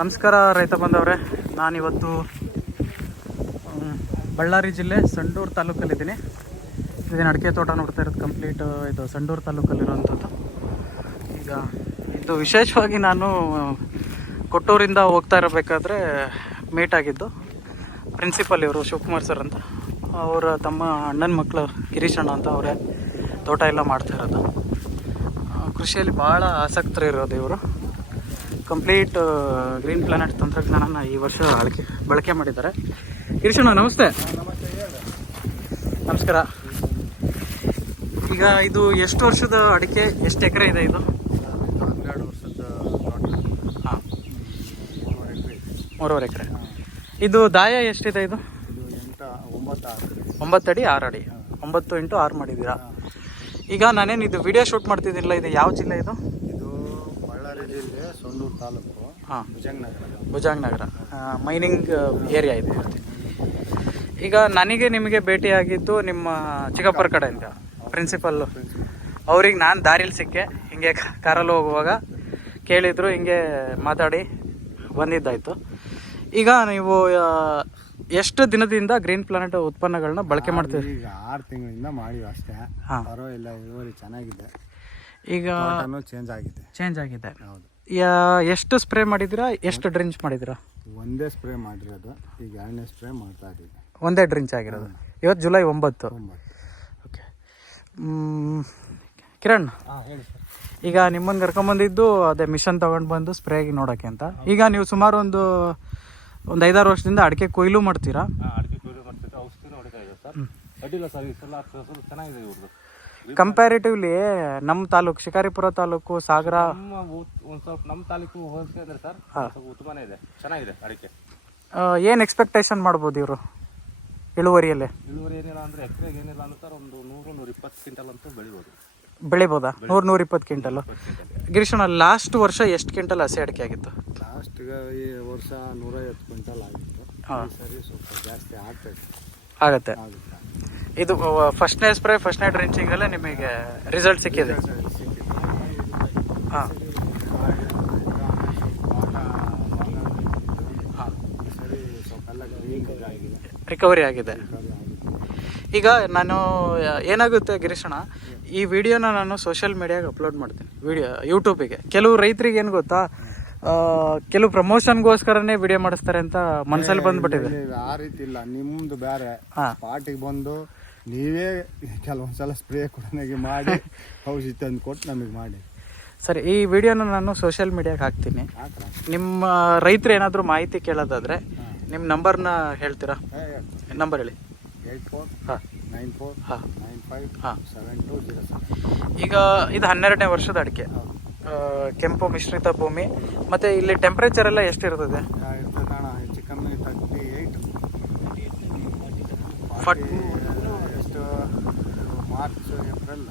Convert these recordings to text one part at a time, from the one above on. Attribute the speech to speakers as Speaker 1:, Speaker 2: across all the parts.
Speaker 1: ನಮಸ್ಕಾರ ರೈತ ಬಂದವ್ರೆ. ನಾನಿವತ್ತು ಬಳ್ಳಾರಿ ಜಿಲ್ಲೆ ಸಂಡೂರು ತಾಲೂಕಲ್ಲಿದ್ದೀನಿ. ಇದೇನು ಅಡಿಕೆ ತೋಟ ನೋಡ್ತಾ ಇರೋದು ಕಂಪ್ಲೀಟ್ ಇದು ಸಂಡೂರು ತಾಲೂಕಲ್ಲಿರುವಂಥದ್ದು. ಈಗ ಇದು ವಿಶೇಷವಾಗಿ ನಾನು ಕೊಟ್ಟೂರಿಂದ ಹೋಗ್ತಾ ಇರಬೇಕಾದ್ರೆ ಮೀಟ್ ಆಗಿದ್ದು ಪ್ರಿನ್ಸಿಪಲ್ ಇವರು ಶಿವಕುಮಾರ್ ಸರ್ ಅಂತ. ಅವರ ತಮ್ಮ ಅಣ್ಣನ ಮಕ್ಕಳು ಗಿರೀಶ್ ಅಣ್ಣ ಅಂತ ಅವರೇ ತೋಟ ಎಲ್ಲ ಮಾಡ್ತಾ ಇರೋದು. ಕೃಷಿಯಲ್ಲಿ ಭಾಳ ಆಸಕ್ತರು ಇರೋದು ಇವರು. ಕಂಪ್ಲೀಟ್ ಗ್ರೀನ್ ಪ್ಲಾನೆಟ್ ತಂತ್ರಜ್ಞಾನನ ಈ ವರ್ಷ ಬಳಕೆ ಬಳಕೆ ಮಾಡಿದ್ದಾರೆ. ಗಿರೀಶಣ್ಣ ನಮಸ್ತೆ. ನಮಸ್ಕಾರ. ಈಗ ಇದು ಎಷ್ಟು ವರ್ಷದ ಅಡಿಕೆ ಎಷ್ಟು ಎಕರೆ ಇದೆ ಇದು?
Speaker 2: ಹನ್ನೆರಡು ವರ್ಷದ
Speaker 1: ಹಾಂ. ಮೂರುವರೆ ಎಕರೆ. ಇದು ದಾಯ ಎಷ್ಟಿದೆ ಇದು?
Speaker 2: ಒಂಬತ್ತು
Speaker 1: ಅಡಿ ಆರು ಅಡಿ ಒಂಬತ್ತು ಇಂಟು ಆರು ಮಾಡಿದ್ದೀರಾ. ಈಗ ನಾನೇನು ಇದು ವಿಡಿಯೋ ಶೂಟ್ ಮಾಡ್ತಿದ್ದಿಲ್ಲ ಇದು ಯಾವ ಜಿಲ್ಲೆ ಇದು?
Speaker 2: ಜಿಲ್ಲೆ ಸೊಂಡೂರು ತಾಲೂಕು
Speaker 1: ಹಾಂ.
Speaker 2: ಭುಜಂಗನಗರ.
Speaker 1: ಭುಜಂಗನಗರ. ಮೈನಿಂಗ್ ಏರಿಯಾ ಇದೆ ಈಗ ನನಗೆ ನಿಮಗೆ ಭೇಟಿಯಾಗಿದ್ದು ನಿಮ್ಮ ಚಿಕ್ಕಪ್ಪರ ಕಡೆಯಿಂದ ಪ್ರಿನ್ಸಿಪಲ್ಲು ಅವ್ರಿಗೆ ನಾನು ದಾರಿಲಿ ಸಿಕ್ಕೆ ಹಿಂಗೆ ಕಾರಲ್ಲಿ ಹೋಗುವಾಗ ಕೇಳಿದ್ರು ಹಿಂಗೆ ಮಾತಾಡಿ ಬಂದಿದ್ದಾಯ್ತು. ಈಗ ನೀವು ಎಷ್ಟು ದಿನದಿಂದ ಗ್ರೀನ್ ಪ್ಲಾನೆಟ್ ಉತ್ಪನ್ನಗಳನ್ನ ಬಳಕೆ ಮಾಡ್ತೀವಿ
Speaker 2: ಈಗ ಆರು ತಿಂಗಳಿಂದ ಮಾಡಿ ಅಷ್ಟೇ.
Speaker 1: ಹಾಂ.
Speaker 2: ಪರವಾಗಿಲ್ಲ ಇಳುವರಿ ಚೆನ್ನಾಗಿದೆ.
Speaker 1: ಈಗ
Speaker 2: ಚೇಂಜ್ ಆಗಿದೆ.
Speaker 1: ಚೇಂಜ್ ಆಗಿದೆ.
Speaker 2: ಹೌದು.
Speaker 1: ಯಾ- ಎಷ್ಟು ಸ್ಪ್ರೇ ಮಾಡಿದಿರಾ ಎಷ್ಟು ಡ್ರಿಂಚ್ ಮಾಡಿದಿರಾ
Speaker 2: ಒಂದೇ ಸ್ಪ್ರೇ ಮಾಡಿರೋದು. ಈಗ ಎರಡನೇ ಸ್ಪ್ರೇ ಮಾಡ್ತಾ ಇದ್ದೀವಿ
Speaker 1: ಒಂದೇ ಡ್ರಿಂಚ್ ಆಗಿರೋದು. ಇವತ್ತು ಜುಲೈ ಒಂಬತ್ತು. ಓಕೆ ಕಿರಣ್.
Speaker 2: ಸರ್
Speaker 1: ಈಗ ನಿಮ್ಮನ್ನು ಕರ್ಕೊಂಬಂದಿದ್ದು ಅದೇ ಮಿಷನ್ ತೊಗೊಂಡು ಬಂದು ಸ್ಪ್ರೇಗೆ ನೋಡೋಕ್ಕೆ ಅಂತ. ಈಗ ನೀವು ಸುಮಾರು ಒಂದು ಒಂದು ಐದಾರು ವರ್ಷದಿಂದ ಅಡಿಕೆ ಕೊಯ್ಲು ಮಾಡ್ತೀರಾ?
Speaker 3: ಅಡಿಕೆ ಕೊಯ್ಲು ಮಾಡ್ತಿದ್ರೆ ಔಷಧಿನೂ ಹೊಡಿತಾ ಇದೆ ಸರ್. ಅಡ್ಡಿಲ್ಲ ಸರ್ ಈ ಸಲ ಫಸಲು ಚೆನ್ನಾಗಿದೆ ಇವ್ರದ್ದು
Speaker 1: ಕಂಪ್ಯಾರಿಟಿವ್ಲಿ ನಮ್ಮ ತಾಲೂಕು ಶಿಕಾರಿಪುರ ತಾಲೂಕು ಸಾಗರ.
Speaker 3: ನಮ್ಮ ಊ- ಒಂದ್ ಸ್ವಲ್ಪ ನಮ್ಮ ತಾಲೂಕು ಹೋಲಿಸಿದ್ರೆ ಸರ್ ಸ್ವಲ್ಪ ಉತ್ತಮನೇ ಇದೆ. ಚೆನ್ನಾಗಿದೆ ಅಡಿಕೆ.
Speaker 1: ಏನು ಎಕ್ಸ್ಪೆಕ್ಟೇಷನ್ ಮಾಡ್ಬೋದು ಇವರು ಇಳುವರಿಯಲ್ಲಿ?
Speaker 3: ಇಳುವರಿ ಏನಿಲ್ಲ ಅಂದ್ರೆ ಎಕರೆಗೆ ಏನಿಲ್ಲ ಅಂದ್ರೆ ಸರ್ ಒಂದು ನೂರು ನೂರ ಇಪ್ಪತ್ತು ಕ್ವಿಂಟಲ್ ಅಂತೂ ಬೆಳಿಬೋದು.
Speaker 1: ಬೆಳಿಬೋದಾ? ನೂರು ನೂರ ಇಪ್ಪತ್ತು ಕ್ವಿಂಟಲು. ಗಿರೀಶಣ್ಣ ಲಾಸ್ಟ್ ವರ್ಷ ಎಷ್ಟು ಕ್ವಿಂಟಲ್ ಹಸಿ ಅಡಿಕೆ ಆಗಿತ್ತು?
Speaker 2: ಲಾಸ್ಟ್ಗೆ ಈ ವರ್ಷ ನೂರೈವತ್ತು ಕ್ವಿಂಟಲ್ ಆಗಿತ್ತು. ಈ ಸರಿ ಸ್ವಲ್ಪ ಜಾಸ್ತಿ ಆಗ್ತೈತೆ
Speaker 1: ಆಗತ್ತೆ.
Speaker 2: ಆಗುತ್ತೆ.
Speaker 1: ಇದು ಫಸ್ಟ್ನೇ ಸ್ಪ್ರೇ ಫಸ್ಟ್ ಫಸ್ಟ್ನೇ ಡ್ರಿಂಚಿಂಗಲ್ಲೇ ನಿಮಗೆ ರಿಸಲ್ಟ್ ಸಿಕ್ಕಿದೆ. ಹಾಂ. ರಿಕವರಿ ಆಗಿದೆ. ಈಗ ನಾನು ಏನಾಗುತ್ತೆ ಗಿರೀಶಣ ಈ ವಿಡಿಯೋನ ನಾನು ಸೋಷಿಯಲ್ ಮೀಡಿಯಾಗೆ ಅಪ್ಲೋಡ್ ಮಾಡ್ತೀನಿ. ವಿಡಿಯೋ ಯೂಟ್ಯೂಬಿಗೆ ಕೆಲವು ರೈತರಿಗೆ ಏನು ಗೊತ್ತಾ ಕೆಲವು ಪ್ರಮೋಷನ್ಗೋಸ್ಕರನೇ ವಿಡಿಯೋ ಮಾಡಿಸ್ತಾರೆ ಅಂತ ಮನಸ್ಸಲ್ಲಿ ಬಂದ್ಬಿಟ್ಟಿದೆ.
Speaker 2: ಆ ರೀತಿ ಇಲ್ಲ. ನಿಮ್ದು ಬೇರೆ. ಪಾರ್ಟಿಗೆ ಬಂದು ನೀವೇ ಕೆಲವೊಂದ್ಸಲ ಸ್ಪ್ರೇ ಕೂಡ ಮಾಡಿ ಔಷಧಿ ತಂದು ಕೊಟ್ಟು ನಮಗೆ ಮಾಡಿ.
Speaker 1: ಸರಿ ಈ ವಿಡಿಯೋನ ನಾನು ಸೋಷಿಯಲ್ ಮೀಡಿಯಾಗೆ ಹಾಕ್ತೀನಿ. ನಿಮ್ಮ ರೈತರು ಏನಾದರೂ ಮಾಹಿತಿ ಕೇಳೋದಾದರೆ ನಿಮ್ಮ ನಂಬರ್ನ ಹೇಳ್ತೀರಾ? ನಂಬರ್ ಹೇಳಿ. ಈಗ ಇದು ಹನ್ನೆರಡನೇ ವರ್ಷದ ಅಡಿಕೆ. ಕೆಂಪು ಮಿಶ್ರಿತ ಭೂಮಿ. ಮತ್ತೆ ಇಲ್ಲಿ ಟೆಂಪ್ರೇಚರ್ ಎಲ್ಲ ಎಷ್ಟಿರ್ತದೆ
Speaker 2: ಹೆಚ್ಚು ಕಮ್ಮಿ ಮಾರ್ಚ್ ಏಪ್ರಿಲ್.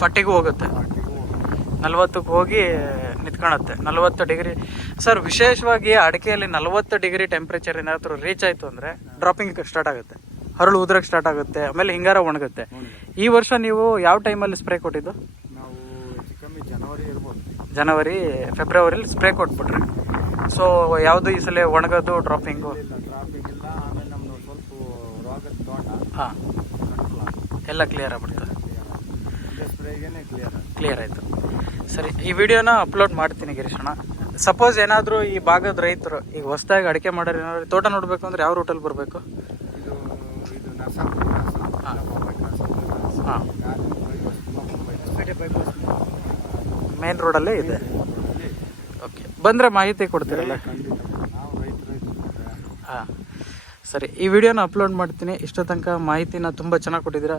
Speaker 1: ಫಟ್ಟಿಗೂ ಹೋಗುತ್ತೆ. ನಲವತ್ತಕ್ಕೆ ಹೋಗಿ ನಿಂತ್ಕೊಳತ್ತೆ ನಲ್ವತ್ತು ಡಿಗ್ರಿ ಸರ್ ವಿಶೇಷವಾಗಿ ಅಡಿಕೆಯಲ್ಲಿ ನಲ್ವತ್ತು ಡಿಗ್ರಿ ಟೆಂಪ್ರೇಚರ್ ಏನಾದರೂ ರೀಚ್ ಆಯಿತು ಅಂದರೆ ಡ್ರಾಪಿಂಗ್ ಸ್ಟಾರ್ಟ್ ಆಗುತ್ತೆ. ಹರಳು ಉದ್ರಕ್ಕೆ ಸ್ಟಾರ್ಟ್ ಆಗುತ್ತೆ. ಆಮೇಲೆ ಹಿಂಗಾರ ಒಣಗುತ್ತೆ. ಈ ವರ್ಷ ನೀವು ಯಾವ ಟೈಮಲ್ಲಿ ಸ್ಪ್ರೇ ಕೊಟ್ಟಿದ್ದು?
Speaker 2: ನಾವು ಕಮ್ಮಿ ಜನವರಿ ಇರ್ಬೋದು.
Speaker 1: ಜನವರಿ ಫೆಬ್ರವರಿಲಿ ಸ್ಪ್ರೇ ಕೊಟ್ಬಿಟ್ರಿ. ಸೊ ಯಾವುದು ಈ ಸಲ ಒಣಗೋದು ಡ್ರಾಪಿಂಗು
Speaker 2: ಇಲ್ಲ ಆಮೇಲೆ ನಮ್ಮದು ಸ್ವಲ್ಪ
Speaker 1: ಹಾಂ. ಎಲ್ಲ ಕ್ಲಿಯರ್ ಆಗ್ಬಿಡ್ತದೆ.
Speaker 2: ಕ್ಲಿಯರ್
Speaker 1: ಕ್ಲಿಯರ್ ಆಯಿತು. ಸರಿ ಈ ವಿಡಿಯೋನ ಅಪ್ಲೋಡ್ ಮಾಡ್ತೀನಿ ಗಿರೀಶಣ್ಣ. ಸಪೋಸ್ ಏನಾದರೂ ಈ ಭಾಗದ ರೈತರು ಈಗ ಹೊಸ್ದಾಗಿ ಅಡಿಕೆ ಮಾಡೋರು ಏನಾದ್ರು ತೋಟ ನೋಡಬೇಕು ಅಂದ್ರೆ ಯಾವ ರೂಟಲ್ಲಿ ಬರಬೇಕು? ಹಾಂ. ಮೇನ್ ರೋಡಲ್ಲೇ ಇದೆ? ಓಕೆ ಬಂದರೆ ಮಾಹಿತಿ ಕೊಡ್ತೀರಲ್ಲ? ಹಾಂ. ಸರಿ ಈ ವಿಡಿಯೋನ ಅಪ್ಲೋಡ್ ಮಾಡ್ತೀನಿ. ಇಷ್ಟೋ ತನಕ ಮಾಹಿತಿನ ತುಂಬ ಚೆನ್ನಾಗಿ ಕೊಟ್ಟಿದ್ದೀರಾ.